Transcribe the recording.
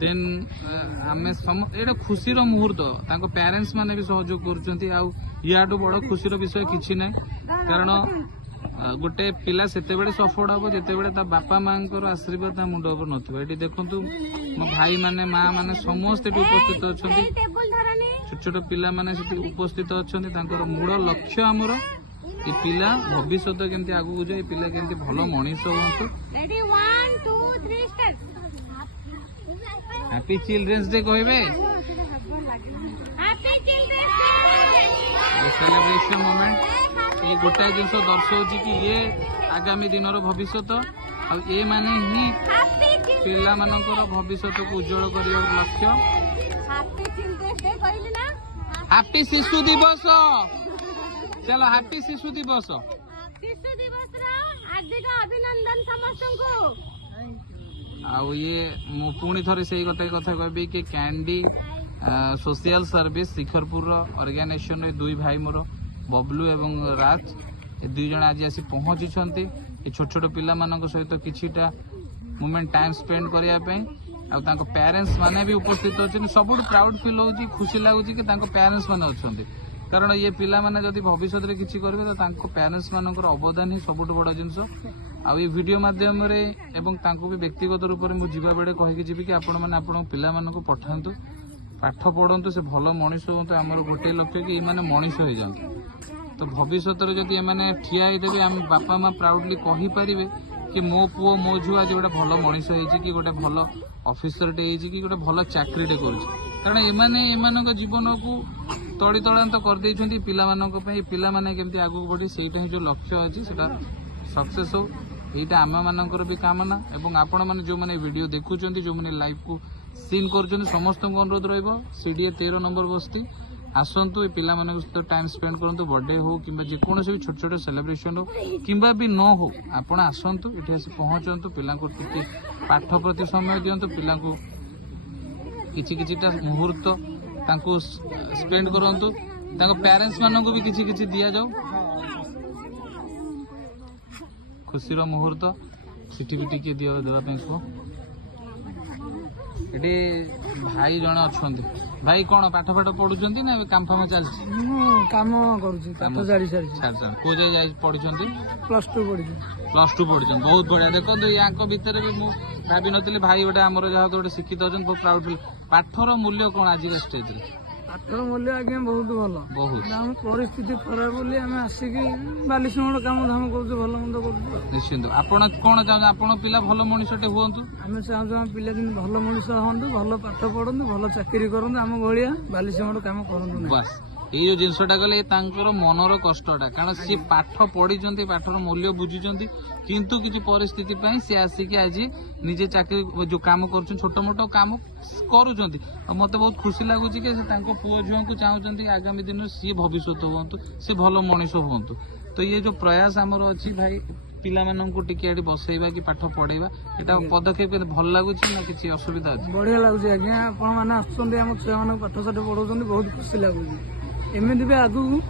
Then आमे एटा खुशी मुहूर्त पेरेंट्स माने भी सहयोग करुँच बड़ खुशी विषय किसी ना कारण गोटे पिला से सफल हम जिते बापा माँ आशीर्वाद मुंड उपर नथिबा एटी देखंतु मो भाई माने माँ माने समस्त उपस्थित अच्छा छोट छोट पिला माने उपस्थित अच्छा मूल लक्ष्य आमर ये पिला भविष्य केमती आगू जाए पिला केमती भल मनीष हूँ। हैप्पी चिल्ड्रेन्स डे कहबे सेलिब्रेशन मोमेंट ये गोटाए जिन दर्शाऊँ कि ये आगामी दिन भविष्य ये माने ही पिला मानकर भविष्य को उज्जवल करने लक्ष्य। हैप्पी शिशु दिवस चलो हैप्पी शिशु दिवस अभिनंदन समस्त को आउ ये पुणी थे से गोटे कथा कहबी कि candy social service Shikharpur organisation रे दुई भाई मोर बबलू एवं राज ये दुई जन आज आसी पहुंची छोट छोट पिला मान सहित किछिटा मोमेंट टाइम स्पेंड करने आउ पेरेंट्स माने भी उपस्थित अच्छे सब प्राउड फील हो खुशी लगुच कि पेरेंट्स माने अच्छा कारण ये पिला माने जदि भविष्य में किसी करेंगे तो पेरेंट्स मानकर अवदान ही सबुठ बड़ जिनस आउ ये वीडियो माध्यम भी व्यक्तिगत रूप में मुझे बेले कहीकि जी कि आपण मैंने आप पिला पठातु पाठ पढ़ु से भल मनीष हूँ आम गोटे लक्ष्य कि ये मनीष हो जाए तो भविष्य जब ये ठिया होदेवी आम बापा माँ प्राउडली कहीपर कि मो पुओ मो झुआ आज गोटे भल मनीष हो गोटे भल ऑफिसर टे कि गोटे भल चाकरी टे कर कारण एम जीवन को तड़ी तलांत करदे पिला माने केमती आगू बढ़ी सेटा ही जो लक्ष्य अच्छी से सक्सेस हो यहाँ आम मानकर भी कामना एवं आपण मैंने जो मैंने वीडियो देखुं जो मैंने लाइव को सीन कर समस्त अनुरोध रसीडीए 13 नंबर बस्ती आसतु ये पिला सहित टाइम स्पेंड करूँ बर्थडे हो कि जेकोसी भी छोट छोट सेलिब्रेशन हो कि भी न हो आपण आसतु ये आसी पहुँचतु पिला पाठ प्रति समय दिंतु पिला किछिटा मुहूर्त स्पेंड करंतु पेरेंट्स मानक भी किछि दिया जाऊ खुशीर मुहूर्त सिटी भी टिके देवाई कह ये भाई जड़े अच्छा भाई कौन पाठ पाठ पढ़ुं ना काम फाम चलती काम कर पढ़ी +2 पढ़ी +2 बहुत बढ़िया देखो या भितर भी मुझे भावी नी भाई गोटे आम जहाँ गोटे शिक्षित अच्छा बहुत प्राउड फील पाठर मूल्य कौन आज स्टेज पाठर मूल्य आज्ञा बहुत भल बहुत परिस्थिति खराब बोली आम आसिकी 42 मिनट काम धाम कर भल मंद कर निश्चिंत आपण कौन चाहते आप पिला भल मनीषटे हूँ आम चाहूँ पिला दिन भल मनीष हूँ भल पाठ पढ़ु भल चाकरी करूँ आम भाया 42 मिनट काम करूँ बस ये जो जिनसटा गले मनर कष्टा कारण सी पाठ पढ़ी पाठर मूल्य बुझी किंतु किसी परिस्थिति सी आसिक आज निजे चाकरी जो काम कर छोट मोट काम कर मत बहुत खुशी लगुच कि पुओ झील को चाहते आगामी दिन सी भविष्य हूँ सी भल मनीष हूँ तो ये जो प्रयास आमर अच्छी भाई पिला मानू टिके बसैबा कि पाठ पढ़ेबा एटा पदक्षेप भल लगुच ना किसी असुविधा अच्छी बढ़िया लगुच आज्ञा आपने आम छुआ मान पाठ साठ पढ़ाऊँ बहुत खुशी लगुच एमती भी आगू